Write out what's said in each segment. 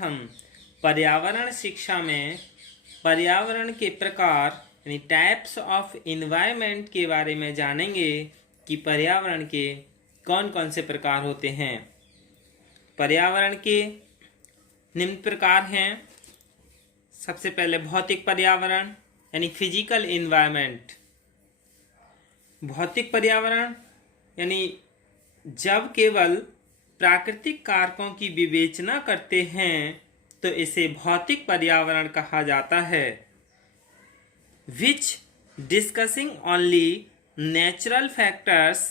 हम पर्यावरण शिक्षा में पर्यावरण के प्रकार यानी टाइप्स ऑफ इन्वायरमेंट के बारे में जानेंगे कि पर्यावरण के कौन कौन से प्रकार होते हैं। पर्यावरण के निम्न प्रकार हैं। सबसे पहले भौतिक पर्यावरण यानी फिजिकल इन्वायरमेंट। भौतिक पर्यावरण यानी जब केवल प्राकृतिक कारकों की विवेचना करते हैं तो इसे भौतिक पर्यावरण कहा जाता है। Which discussing only natural factors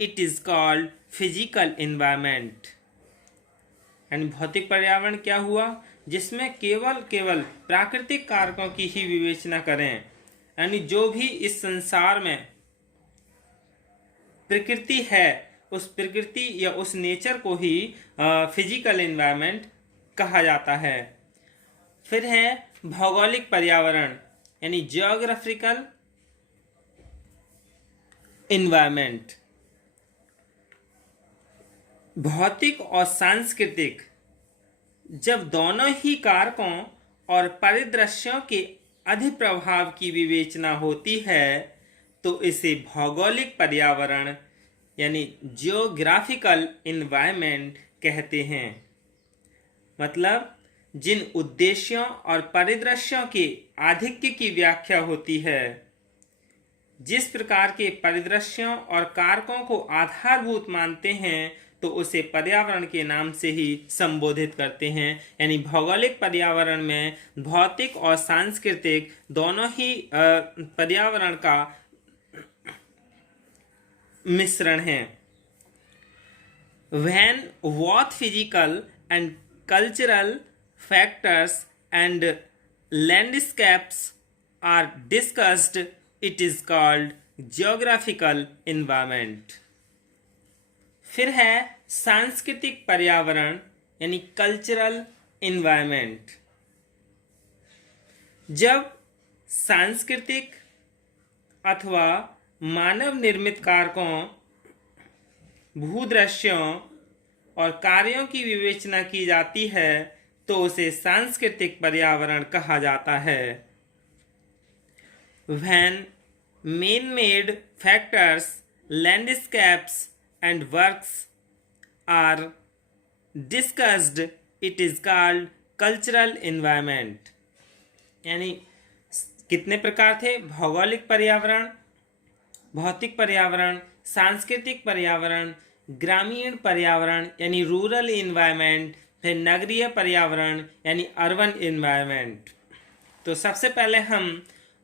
it is called physical environment. यानी भौतिक पर्यावरण क्या हुआ, जिसमें केवल प्राकृतिक कारकों की ही विवेचना करें, यानी जो भी इस संसार में प्रकृति है उस प्रकृति या उस नेचर को ही फिजिकल एनवायरनमेंट कहा जाता है। फिर है भौगोलिक पर्यावरण यानी जियोग्राफिकल एनवायरनमेंट। भौतिक और सांस्कृतिक, जब दोनों ही कारकों और परिदृश्यों के अधिप्रभाव की विवेचना होती है तो इसे भौगोलिक पर्यावरण यानी जियोग्राफिकल एनवायरनमेंट कहते हैं। मतलब जिन उद्देश्यों और परिदृश्यों के आधिक्य की व्याख्या होती है, जिस प्रकार के परिदृश्यों और कारकों को आधारभूत मानते हैं तो उसे पर्यावरण के नाम से ही संबोधित करते हैं। यानी भौगोलिक पर्यावरण में भौतिक और सांस्कृतिक दोनों ही पर्यावरण का मिश्रण है। When both physical and cultural factors and landscapes are discussed, it is called geographical environment. फिर है सांस्कृतिक पर्यावरण यानी कल्चरल एनवायरनमेंट। जब सांस्कृतिक अथवा मानव निर्मित कारकों, भूदृश्यों और कार्यों की विवेचना की जाती है तो उसे सांस्कृतिक पर्यावरण कहा जाता है। When man-made factors, landscapes and works are discussed, it is called cultural environment. यानी कितने प्रकार थे? भौगोलिक पर्यावरण, भौतिक पर्यावरण, सांस्कृतिक पर्यावरण, ग्रामीण पर्यावरण यानी रूरल एनवायरनमेंट, फिर नगरीय पर्यावरण यानी अर्बन एनवायरनमेंट। तो सबसे पहले हम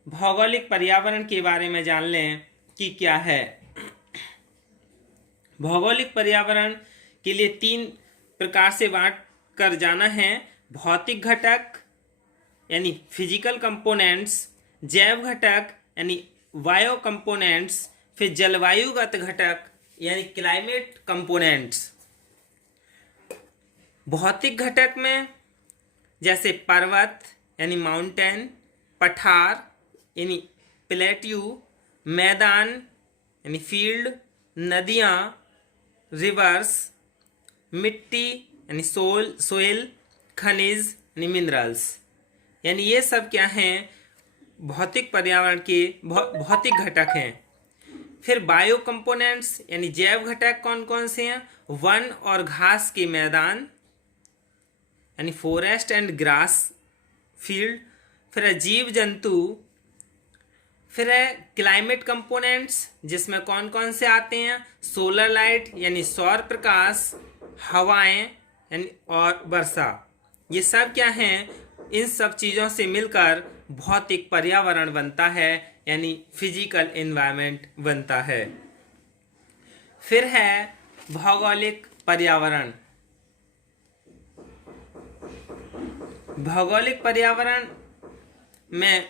भौगोलिक पर्यावरण के बारे में जान लें कि क्या है। भौगोलिक पर्यावरण के लिए 3 प्रकार से बांट कर जाना है। भौतिक घटक यानी फिजिकल कंपोनेंट्स, जैव घटक यानी बायो कंपोनेंट्स, फिर जलवायुगत घटक यानी क्लाइमेट कंपोनेंट्स। भौतिक घटक में जैसे पर्वत यानी माउंटेन, पठार यानी प्लेट्यू, मैदान यानी फील्ड, नदियाँ रिवर्स, मिट्टी यानी सोइल, खनिज यानी मिनरल्स। यानी ये सब क्या हैं? भौतिक पर्यावरण के भौतिक घटक हैं। फिर बायो कंपोनेंट्स यानी जैव घटक कौन कौन से हैं? वन और घास के मैदान यानी फॉरेस्ट एंड ग्रास फील्ड। फिर है जीव जंतु। फिर है क्लाइमेट कंपोनेंट्स जिसमें कौन कौन से आते हैं? सोलर लाइट यानी सौर प्रकाश, हवाएं यानी और वर्षा। ये सब क्या हैं? इन सब चीज़ों से मिलकर भौतिक पर्यावरण बनता है यानी फिजिकल एनवायरनमेंट बनता है। फिर है भौगोलिक पर्यावरण। भौगोलिक पर्यावरण में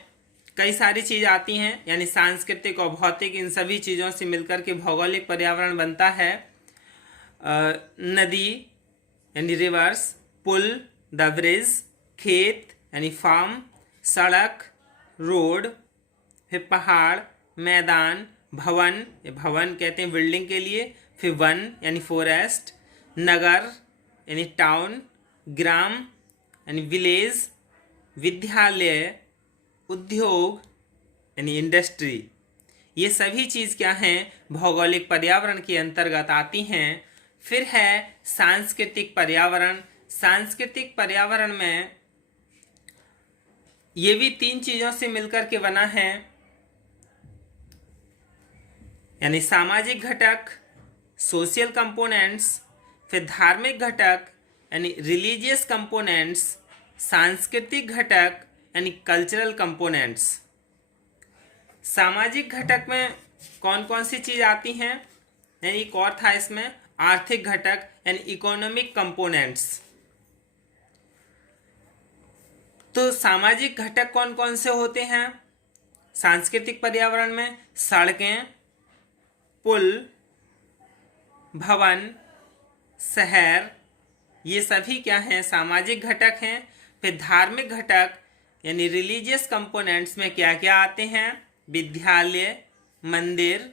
कई सारी चीज़ आती हैं, यानी सांस्कृतिक और भौतिक, इन सभी चीज़ों से मिलकर के भौगोलिक पर्यावरण बनता है। नदी यानी रिवर्स, पुल द ब्रिज, खेत यानी फार्म, सड़क रोड, फिर पहाड़, मैदान, भवन, भवन कहते हैं बिल्डिंग के लिए, फिर वन यानी फॉरेस्ट, नगर यानी टाउन, ग्राम यानी विलेज, विद्यालय, उद्योग यानी इंडस्ट्री, ये सभी चीज़ क्या हैं, भौगोलिक पर्यावरण के अंतर्गत आती हैं। फिर है सांस्कृतिक पर्यावरण। सांस्कृतिक पर्यावरण में ये भी 3 चीज़ों से मिलकर के बना है, यानी सामाजिक घटक, सोशल कंपोनेंट्स, फिर धार्मिक घटक यानी रिलीजियस कंपोनेंट्स, सांस्कृतिक घटक यानी कल्चरल कंपोनेंट्स। सामाजिक घटक में कौन कौन सी चीज़ आती हैं, यानी एक और था इसमें आर्थिक घटक यानी इकोनॉमिक कंपोनेंट्स। तो सामाजिक घटक कौन कौन से होते हैं सांस्कृतिक पर्यावरण में? सड़कें, पुल, भवन, शहर, ये सभी क्या हैं, सामाजिक घटक हैं। फिर धार्मिक घटक यानी रिलीजियस कंपोनेंट्स में क्या क्या आते हैं? विद्यालय, मंदिर,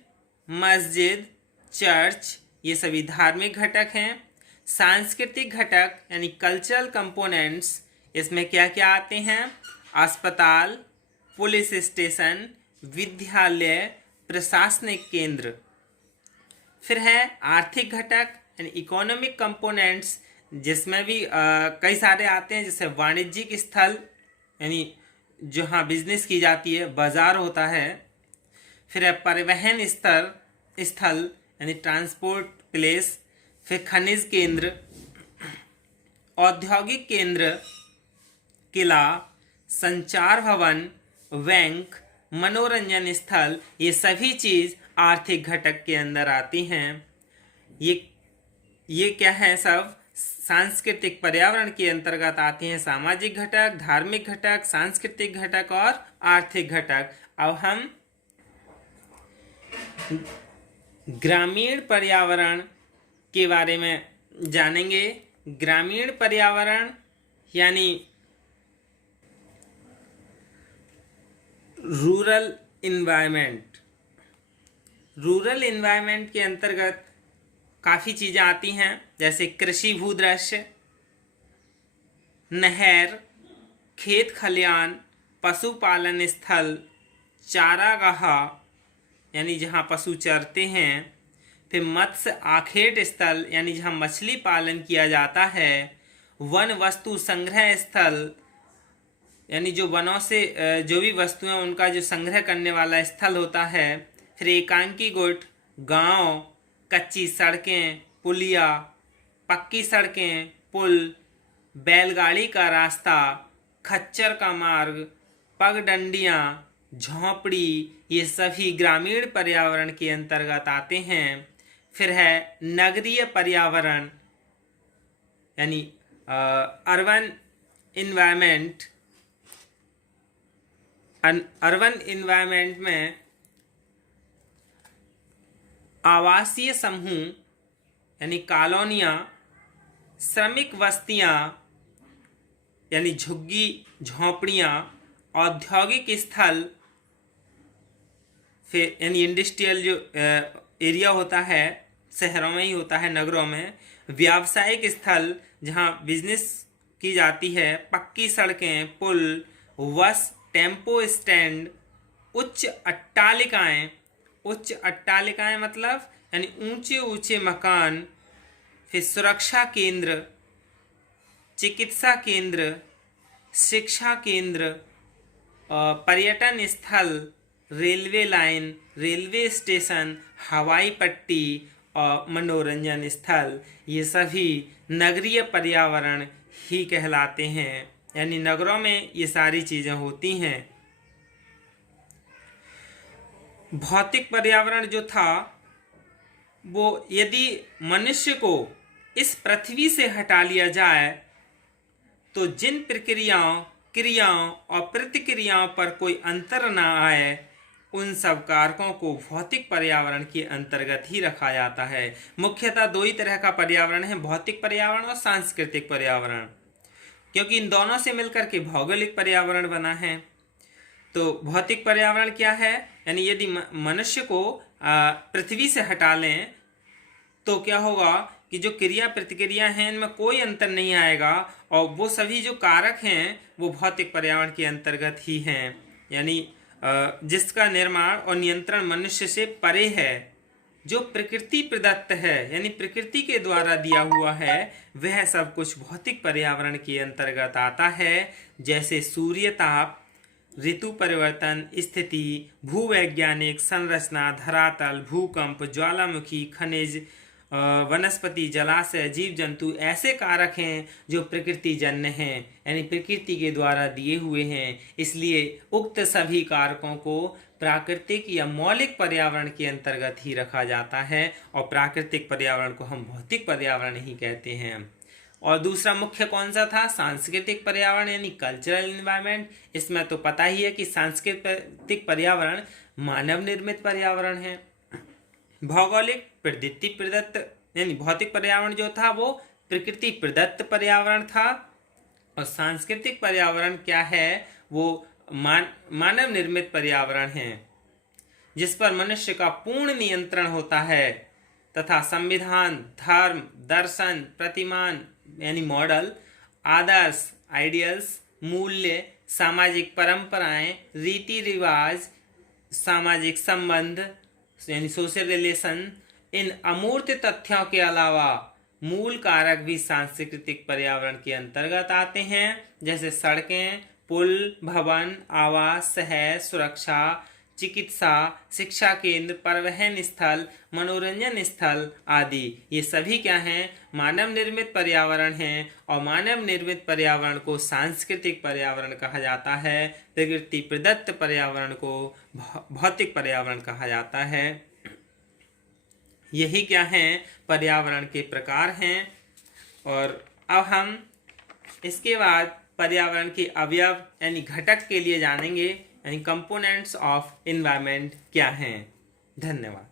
मस्जिद, चर्च, ये सभी धार्मिक घटक हैं। सांस्कृतिक घटक यानी कल्चरल कंपोनेंट्स, इसमें क्या क्या आते हैं? अस्पताल, पुलिस स्टेशन, विद्यालय, प्रशासनिक केंद्र। फिर है आर्थिक घटक यानी इकोनॉमिक कंपोनेंट्स, जिसमें भी कई सारे आते हैं, जैसे वाणिज्यिक स्थल यानी जहाँ बिजनेस की जाती है, बाजार होता है। फिर है परिवहन स्थल यानी ट्रांसपोर्ट प्लेस। फिर खनिज केंद्र, औद्योगिक केंद्र, किला, संचार भवन, बैंक, मनोरंजन स्थल, ये सभी चीज़ आर्थिक घटक के अंदर आती हैं। ये क्या है, सब सांस्कृतिक पर्यावरण के अंतर्गत आती हैं। सामाजिक घटक, धार्मिक घटक, सांस्कृतिक घटक और आर्थिक घटक। अब हम ग्रामीण पर्यावरण के बारे में जानेंगे। ग्रामीण पर्यावरण यानी रूरल इन्वायरमेंट। रूरल इन्वायरमेंट के अंतर्गत काफ़ी चीज़ें आती हैं, जैसे कृषि भूदृश्य, नहर, खेत खलियान, पशुपालन स्थल, चारागाह यानी जहाँ पशु चरते हैं। फिर मत्स्य आखेट स्थल यानी जहाँ मछली पालन किया जाता है। वन वस्तु संग्रह स्थल यानी जो वनों से जो भी वस्तुएं उनका जो संग्रह करने वाला स्थल होता है। फिर एकांकी गुट, गांव, कच्ची सड़कें, पुलिया, पक्की सड़कें, पुल, बैलगाड़ी का रास्ता, खच्चर का मार्ग, पगडंडियाँ, झोंपड़ी, ये सभी ग्रामीण पर्यावरण के अंतर्गत आते हैं। फिर है नगरीय पर्यावरण यानी अर्बन इन्वायरमेंट। अर्बन इन्वायरमेंट में आवासीय समूह यानी कॉलोनियाँ, श्रमिक बस्तियाँ यानी झुग्गी झोंपड़ियाँ, औद्योगिक स्थल, फिर यानी इंडस्ट्रियल जो एरिया होता है शहरों में ही होता है, नगरों में, व्यावसायिक स्थल जहाँ बिजनेस की जाती है, पक्की सड़कें, पुल, बस, टेम्पो स्टैंड, उच्च अट्टालिकाएँ। उच्च अट्टालिकाएँ मतलब यानी ऊंचे ऊंचे मकान। फिर सुरक्षा केंद्र, चिकित्सा केंद्र, शिक्षा केंद्र, पर्यटन स्थल, रेलवे लाइन, रेलवे स्टेशन, हवाई पट्टी और मनोरंजन स्थल, ये सभी नगरीय पर्यावरण ही कहलाते हैं। यानी नगरों में ये सारी चीज़ें होती हैं। भौतिक पर्यावरण जो था वो यदि मनुष्य को इस पृथ्वी से हटा लिया जाए तो जिन प्रक्रियाओं, क्रियाओं और प्रतिक्रियाओं पर कोई अंतर ना आए, उन सब कारकों को भौतिक पर्यावरण के अंतर्गत ही रखा जाता है। मुख्यतः 2 ही तरह का पर्यावरण है, भौतिक पर्यावरण और सांस्कृतिक पर्यावरण, क्योंकि इन दोनों से मिलकर के भौगोलिक पर्यावरण बना है। तो भौतिक पर्यावरण क्या है, यानी यदि मनुष्य को पृथ्वी से हटा लें तो क्या होगा कि जो क्रिया प्रतिक्रिया हैं इनमें कोई अंतर नहीं आएगा, और वो सभी जो कारक हैं वो भौतिक पर्यावरण के अंतर्गत ही हैं, यानी जिसका निर्माण और नियंत्रण मनुष्य से परे है। जो प्रकृति प्रदत्त है यानी प्रकृति के द्वारा दिया हुआ है, वह सब कुछ भौतिक पर्यावरण के अंतर्गत आता है, जैसे सूर्य ताप, ऋतु परिवर्तन, स्थिति, भूवैज्ञानिक संरचना, धरातल, भूकंप, ज्वालामुखी, खनिज, वनस्पति, जलाशय, जीव जंतु ऐसे कारक हैं जो प्रकृति जन्य हैं, यानी प्रकृति के द्वारा दिए हुए हैं। इसलिए उक्त सभी कारकों को प्राकृतिक या मौलिक पर्यावरण के अंतर्गत ही रखा जाता है, और प्राकृतिक पर्यावरण को हम भौतिक पर्यावरण ही कहते हैं। और दूसरा मुख्य कौन सा था? सांस्कृतिक पर्यावरण यानी कल्चरल एनवायरनमेंट। इसमें तो पता ही है कि सांस्कृतिक पर्यावरण मानव निर्मित पर्यावरण है। भौगोलिक प्रकृति प्रदत्त यानी भौतिक पर्यावरण जो था वो प्रकृति प्रदत्त पर्यावरण था, और सांस्कृतिक पर्यावरण क्या है? वो मानव निर्मित पर्यावरण है, जिस पर मनुष्य का पूर्ण नियंत्रण होता है, तथा संविधान, धर्म, दर्शन, प्रतिमान यानी मॉडल, आदर्श आइडियल्स, मूल्य, सामाजिक परंपराएं, रीति रिवाज, सामाजिक संबंध यानी सोशल रिलेशन, इन अमूर्त तथ्यों के अलावा मूल कारक भी सांस्कृतिक पर्यावरण के अंतर्गत आते हैं, जैसे सड़कें, पुल, भवन, आवास, शहर, सुरक्षा, चिकित्सा, शिक्षा केंद्र, परिवहन स्थल, मनोरंजन स्थल आदि। ये सभी क्या हैं? मानव निर्मित पर्यावरण हैं, और मानव निर्मित पर्यावरण को सांस्कृतिक पर्यावरण कहा जाता है। प्रकृति प्रदत्त पर्यावरण को भौतिक पर्यावरण कहा जाता है। यही क्या हैं? पर्यावरण के प्रकार हैं। और अब हम इसके बाद पर्यावरण के अवयव यानी घटक के लिए जानेंगे, यानी कंपोनेंट्स ऑफ एनवायरनमेंट क्या हैं। धन्यवाद।